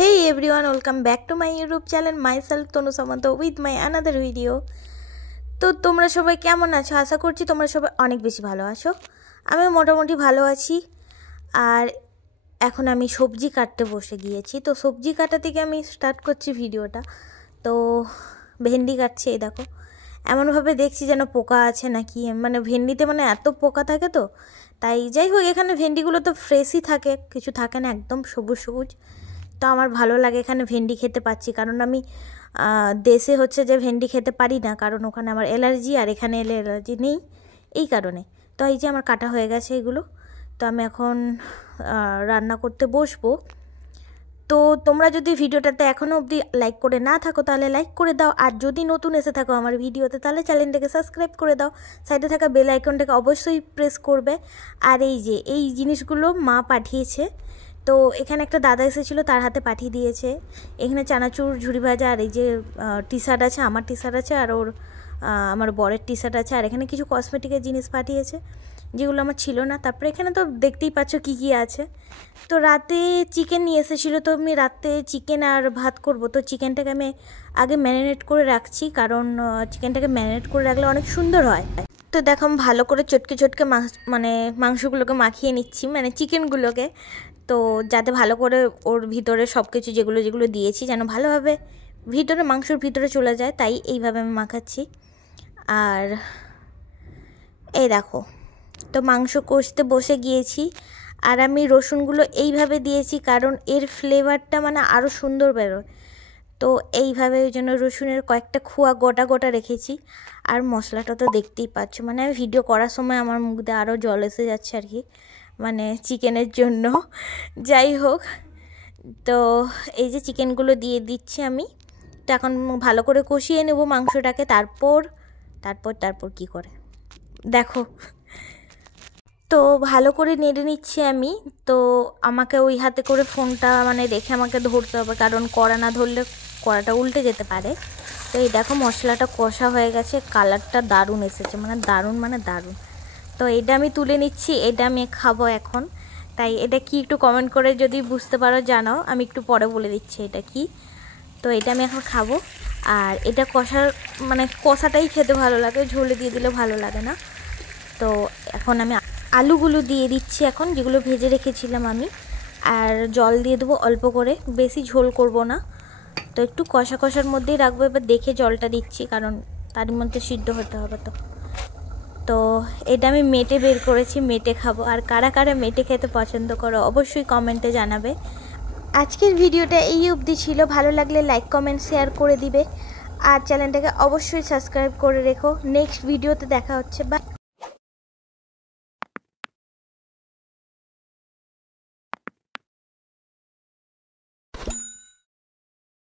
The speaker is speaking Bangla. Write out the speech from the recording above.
Hey everyone, welcome back to my YouTube channel. Myself Tonu Samanto with my another video. তো তোমরা সবাই কেমন আছো? আশা করছি তোমরা সবাই অনেক বেশি ভালো আছো। আমি মোটামুটি ভালো আছি। আর এখন আমি সবজি কাটতে বসে গিয়েছি। তো সবজি কাটা থেকে আমি স্টার্ট করছি ভিডিওটা। তো ভেন্ডি কাটছি, এই দেখো। এমনভাবে দেখছি যেন পোকা আছে নাকি, মানে ভেন্ডিতে মানে এত পোকা থাকে, তো তাই যাই হোক, এখানে ভেন্ডিগুলো তো ফ্রেশই থাকে, কিছু থাকে না, একদম সবুজ সবুজ। তো আমার ভালো লাগে এখানে ভেন্ডি খেতে পাচ্ছি, কারণ আমি দেশে হচ্ছে যে ভেন্ডি খেতে পারি না, কারণ ওখানে আমার অ্যালার্জি, আর এখানে এলে অ্যালার্জি নেই, এই কারণে। তো এই যে আমার কাটা হয়ে গেছে এগুলো। তো আমি এখন রান্না করতে বসবো। তো তোমরা যদি ভিডিওটাতে এখনও অবধি লাইক করে না থাকো তাহলে লাইক করে দাও, আর যদি নতুন এসে থাকো আমার ভিডিওতে তাহলে চ্যানেলটাকে সাবস্ক্রাইব করে দাও, সাইডে থাকা বেল আইকনটাকে অবশ্যই প্রেস করবে। আর এই যে এই জিনিসগুলো মা পাঠিয়েছে, তো এখানে একটা দাদা এসেছিলো, তার হাতে পাঠিয়ে দিয়েছে। এখানে চানাচুর, ঝুরি ভাজা, আর এই যে টি শার্ট আছে, আমার টি শার্ট আছে, আর ওর আমার বরের টি শার্ট আছে, আর এখানে কিছু কসমেটিকের জিনিস পাঠিয়েছে যেগুলো আমার ছিল না। তারপরে এখানে তো দেখতেই পাচ্ছ কী কী আছে। তো রাতে চিকেন নিয়ে এসেছিলো, তো আমি রাতে চিকেন আর ভাত করব। তো চিকেনটাকে আমি আগে ম্যারিনেট করে রাখছি, কারণ চিকেনটাকে ম্যারিনেট করে রাখলে অনেক সুন্দর হয়। তো দেখো আমি ভালো করে চটকে চটকে মানে মাংসগুলোকে মাখিয়ে নিচ্ছি, মানে চিকেনগুলোকে, তো যাতে ভালো করে ওর ভিতরে সব কিছু যেগুলো যেগুলো দিয়েছি যেন ভালোভাবে ভিতরে মাংসর ভিতরে চলে যায়, তাই এইভাবে আমি মাখাচ্ছি। আর এই দেখো, তো মাংস কষতে বসে গিয়েছি, আর আমি রসুনগুলো এইভাবে দিয়েছি কারণ এর ফ্লেভারটা মানে আরও সুন্দর বেরোয়। তো এইভাবে ওই জন্য রসুনের কয়েকটা খোয়া গোটা গোটা রেখেছি। আর মশলাটা তো দেখতেই পাচ্ছ, মানে আমি ভিডিও করার সময় আমার মুখ দিয়ে আরও জল এসে যাচ্ছে আর কি, মানে চিকেনের জন্য। যাই হোক, তো এই যে চিকেনগুলো দিয়ে দিচ্ছি আমি। তো এখন ভালো করে কষিয়ে নেব মাংসটাকে, তারপর কি করে দেখো। তো ভালো করে নেড়ে নিচ্ছি আমি। তো আমাকে ওই হাতে করে ফোনটা মানে রেখে আমাকে ধরতে হবে, কারণ কড়া না ধরলে কড়াটা উল্টে যেতে পারে। তো এই দেখো মশলাটা কষা হয়ে গেছে, কালারটা দারুণ এসেছে, মানে দারুণ। তো এটা আমি তুলে নিচ্ছি, এটা আমি খাবো এখন। তাই এটা কি একটু কমেন্ট করে যদি বুঝতে পারো জানাও, আমি একটু পরে বলে দিচ্ছি এটা কি। তো এটা আমি এখন খাবো। আর এটা কষাটাই খেতে ভালো লাগে, ঝোলে দিয়ে দিলে ভালো লাগে না। তো এখন আমি আলুগুলো দিয়ে দিচ্ছি এখন, যেগুলো ভেজে রেখেছিলাম আমি। আর জল দিয়ে দেবো অল্প করে, বেশি ঝোল করব না। তো একটু কষার মধ্যেই রাখবো, এবার দেখে জলটা দিচ্ছি, কারণ তার মধ্যে সিদ্ধ হতে হবে। তো এটা আমি মেটে বের করেছি, মেটে খাবো। আর কারা কারা মেটে খেতে পছন্দ করো অবশ্যই কমেন্টে জানাবে। আজকের ভিডিওটা এই অবধি ছিল, ভালো লাগলে লাইক কমেন্ট শেয়ার করে দিবে, আর চ্যানেলটাকে অবশ্যই সাবস্ক্রাইব করে রেখো। নেক্সট ভিডিওতে দেখা হচ্ছে, বা